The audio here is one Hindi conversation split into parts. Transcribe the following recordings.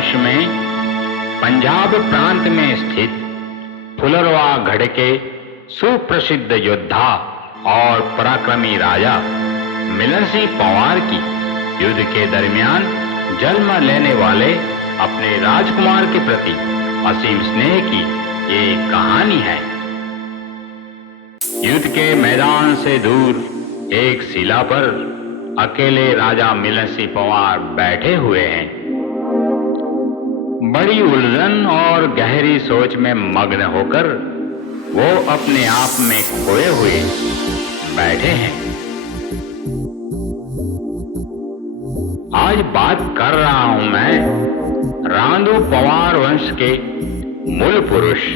वंश में पंजाब प्रांत में स्थित फुलरवागढ़ के सुप्रसिद्ध योद्धा और पराक्रमी राजा मिलन सिंह पंवार की युद्ध के दरमियान जन्म लेने वाले अपने राजकुमार के प्रति असीम स्नेह की ये कहानी है। युद्ध के मैदान से दूर एक शिला पर अकेले राजा मिलन सिंह पंवार बैठे हुए हैं। बड़ी उलझन और गहरी सोच में मग्न होकर वो अपने आप में खोए हुए बैठे हैं। आज बात कर रहा हूं मैं रांदू पंवार वंश के मूल पुरुष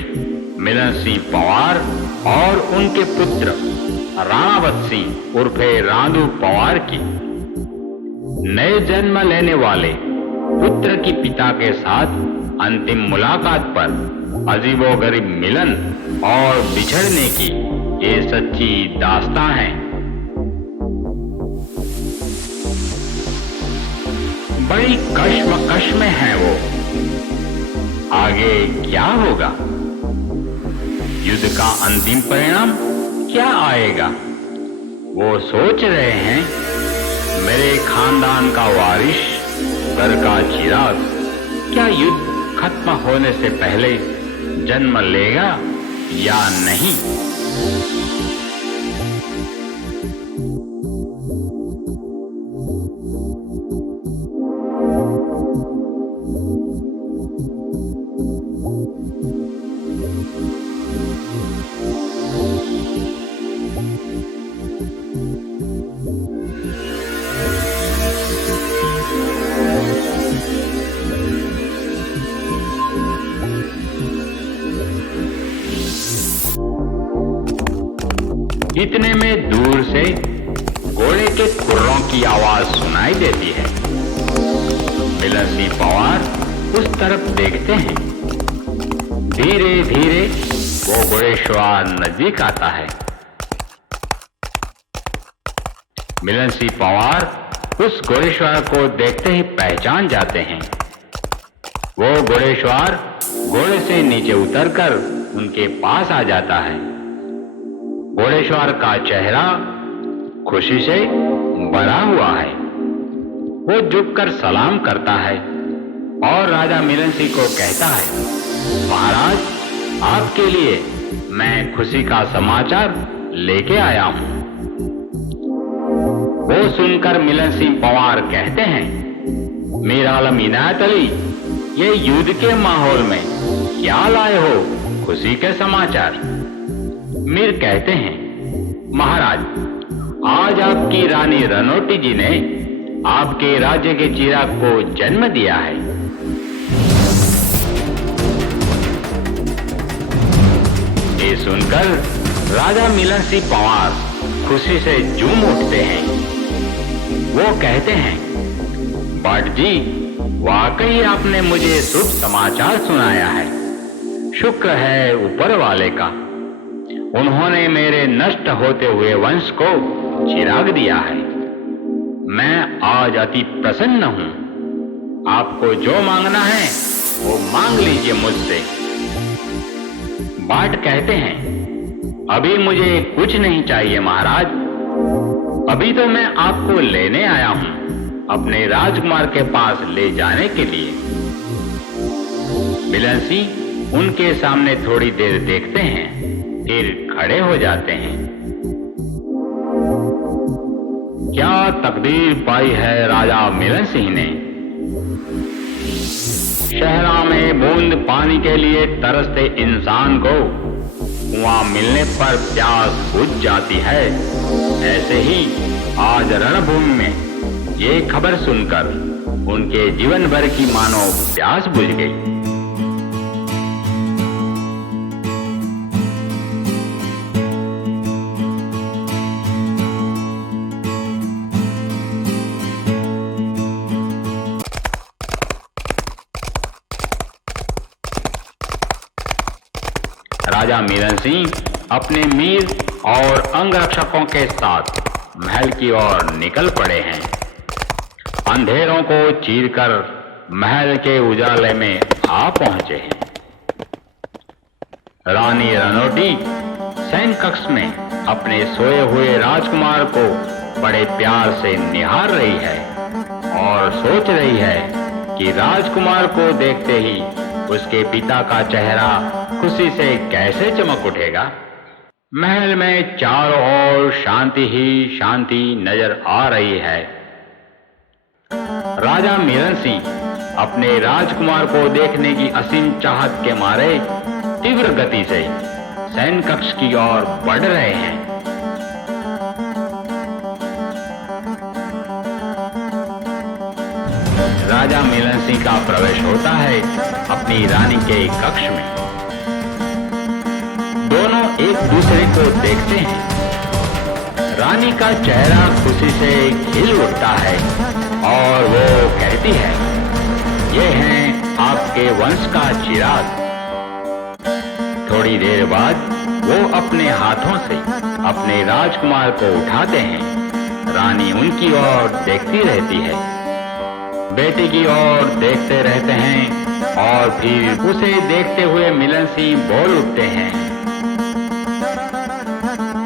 मिलन सिंह पंवार और उनके पुत्र राणावत सिंह उर्फे रांदू पंवार की नए जन्म लेने वाले पुत्र की पिता के साथ अंतिम मुलाकात पर अजीबोगरीब मिलन और बिछड़ने की ये सच्ची दास्तां है। बड़ी कश्मकश में है वो। आगे क्या होगा? युद्ध का अंतिम परिणाम क्या आएगा? वो सोच रहे हैं। मेरे खानदान का वारिस, घर का चिराग, क्या युद्ध खत्म होने से पहले जन्म लेगा या नहीं? इतने में दूर से घोड़े के खुर्रों की आवाज सुनाई देती है। मिलन सिंह पंवार उस तरफ देखते हैं। धीरे धीरे वो घोड़ेसवार नजदीक आता है। मिलन सिंह पंवार उस घोड़ेसवार को देखते ही पहचान जाते हैं। वो घोड़ेसवार घोड़े से नीचे उतरकर उनके पास आ जाता है। घोड़ेसवार का चेहरा खुशी से भरा हुआ है। वो झुककर सलाम करता है और राजा मिलन सिंह को कहता है, महाराज, आपके लिए मैं खुशी का समाचार लेके आया हूं। वो सुनकर मिलन सिंह पंवार कहते हैं, मीर आलम इनायत अली, ये युद्ध के माहौल में क्या लाए हो खुशी के समाचार? मीर कहते हैं, महाराज, आज आपकी रानी रनोटी जी ने आपके राज्य के चिराग को जन्म दिया है। ये सुनकर राजा मिलन सिंह पंवार खुशी से झूम उठते हैं। वो कहते हैं, भट जी, वाकई आपने मुझे शुभ समाचार सुनाया है। शुक्र है ऊपर वाले का, उन्होंने मेरे नष्ट होते हुए वंश को चिराग दिया है। मैं आज अति प्रसन्न हूं। आपको जो मांगना है वो मांग लीजिए मुझसे। बाट कहते हैं, अभी मुझे कुछ नहीं चाहिए महाराज। अभी तो मैं आपको लेने आया हूं अपने राजकुमार के पास ले जाने के लिए। मिलन सिंह उनके सामने थोड़ी देर देखते हैं, फिर खड़े हो जाते हैं। क्या तकदीर पाई है राजा मिलन सिंह ने। शहरा में बूंद पानी के लिए तरसते इंसान को कुआं मिलने पर प्यास बुझ जाती है। ऐसे ही आज रणभूमि में ये खबर सुनकर उनके जीवन भर की मानो प्यास बुझ गई। राजा मिलन सिंह अपने मीर और अंगरक्षकों के साथ महल की ओर निकल पड़े हैं। अंधेरों को चीरकर महल के उजाले में आ पहुंचे हैं। रानी रनौटी शयन कक्ष में अपने सोए हुए राजकुमार को बड़े प्यार से निहार रही है और सोच रही है कि राजकुमार को देखते ही उसके पिता का चेहरा खुशी से कैसे चमक उठेगा। महल में चारों ओर शांति ही शांति नजर आ रही है। राजा मिलन सिंह अपने राजकुमार को देखने की असीम चाहत के मारे तीव्र गति से शयन कक्ष की ओर बढ़ रहे हैं। राजा मिलन सिंह का प्रवेश होता है अपनी रानी के कक्ष में। दोनों एक दूसरे को देखते हैं। रानी का चेहरा खुशी से खिल उठता है और वो कहती है, ये हैं आपके वंश का चिराग। थोड़ी देर बाद वो अपने हाथों से अपने राजकुमार को उठाते हैं। रानी उनकी ओर देखती रहती है, बेटे की ओर देखते रहते हैं और फिर उसे देखते हुए मिलन सिंह बोल उठते हैं,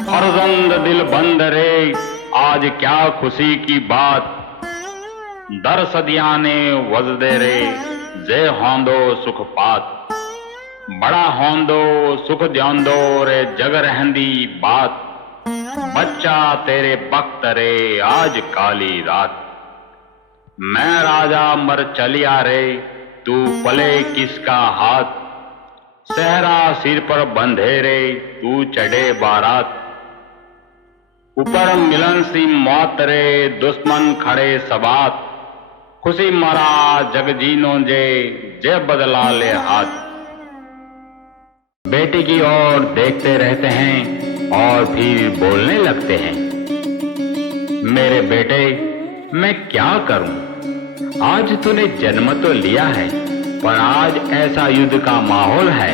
फर्जंद दिल बंद रे, आज क्या खुशी की बात, दर सदियाने वजदे रे, जे होंदो सुख पात, बड़ा होंदो सुख द्योंदो रे जग रहंदी बात, बच्चा तेरे बख्त रे आज काली रात, मैं राजा मर चलिया रे, तू पले किसका हाथ, सहरा सिर पर बंधे रे, तू चढ़े बारात, ऊपर मिलन सिंह मौत रे, दुश्मन खड़े सबात, खुशी मरा जग जीनो जे बदला ले हाथ। बेटे की ओर देखते रहते हैं और फिर बोलने लगते हैं, मेरे बेटे मैं क्या करूं, आज तूने जन्म तो लिया है पर आज ऐसा युद्ध का माहौल है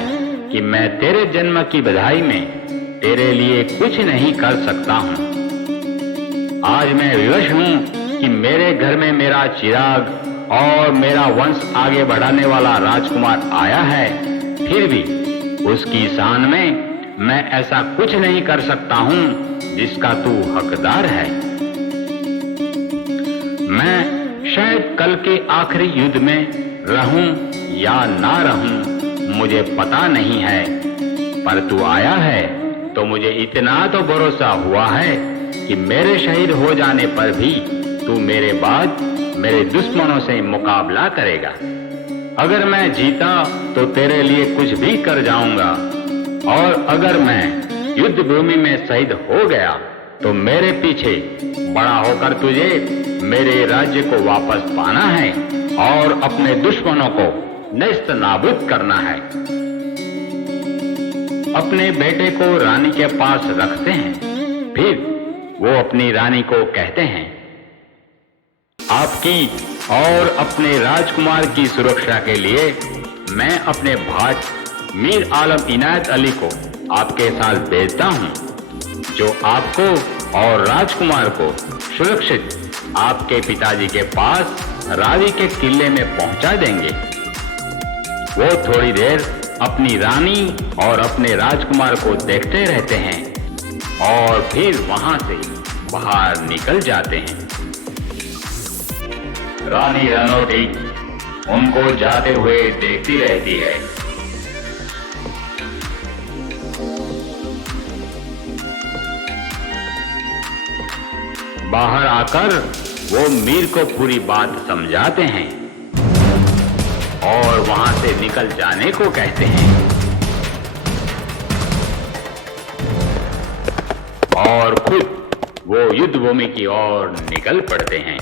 कि मैं तेरे जन्म की बधाई में तेरे लिए कुछ नहीं कर सकता हूं। आज मैं विवश हूं कि मेरे घर में मेरा चिराग और मेरा वंश आगे बढ़ाने वाला राजकुमार आया है, फिर भी उसकी शान में मैं ऐसा कुछ नहीं कर सकता हूं जिसका तू हकदार है। मैं शायद कल के आखिरी युद्ध में रहूं या ना रहूं मुझे पता नहीं है, पर तू आया है तो मुझे इतना तो भरोसा हुआ है कि मेरे शहीद हो जाने पर भी तू मेरे बाद मेरे दुश्मनों से मुकाबला करेगा। अगर मैं जीता तो तेरे लिए कुछ भी कर जाऊंगा और अगर मैं युद्ध भूमि में शहीद हो गया तो मेरे पीछे बड़ा होकर तुझे मेरे राज्य को वापस पाना है और अपने दुश्मनों को नेस्त नाबूद करना है। अपने बेटे को रानी के पास रखते हैं, फिर वो अपनी रानी को कहते हैं, आपकी और अपने राजकुमार की सुरक्षा के लिए मैं अपने भाई मीर आलम इनायत अली को आपके साथ भेजता हूं, जो आपको और राजकुमार को सुरक्षित आपके पिताजी के पास रावी के किले में पहुंचा देंगे। वो थोड़ी देर अपनी रानी और अपने राजकुमार को देखते रहते हैं और फिर वहां से बाहर निकल जाते हैं। रानी रनौटी उनको जाते हुए देखती रहती है। बाहर आकर वो मीर को पूरी बात समझाते हैं और वहां से निकल जाने को कहते हैं और खुद वो युद्ध भूमि की ओर निकल पड़ते हैं।